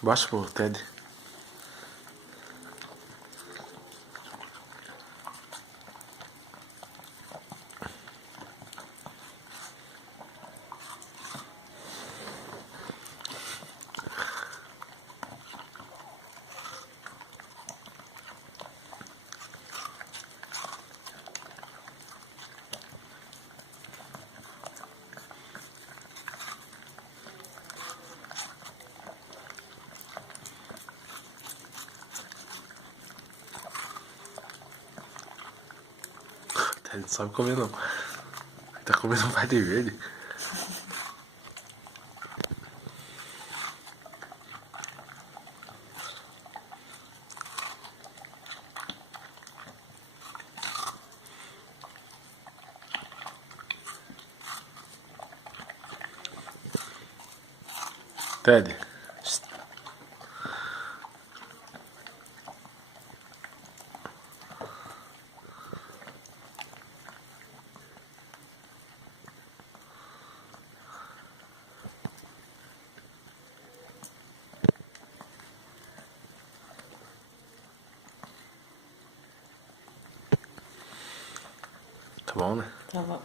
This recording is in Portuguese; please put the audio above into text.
Baixa pro Ted. Ted não sabe comer não. Ele tá comendo um parte verde. Ted. Tá bom, né? Tá bom.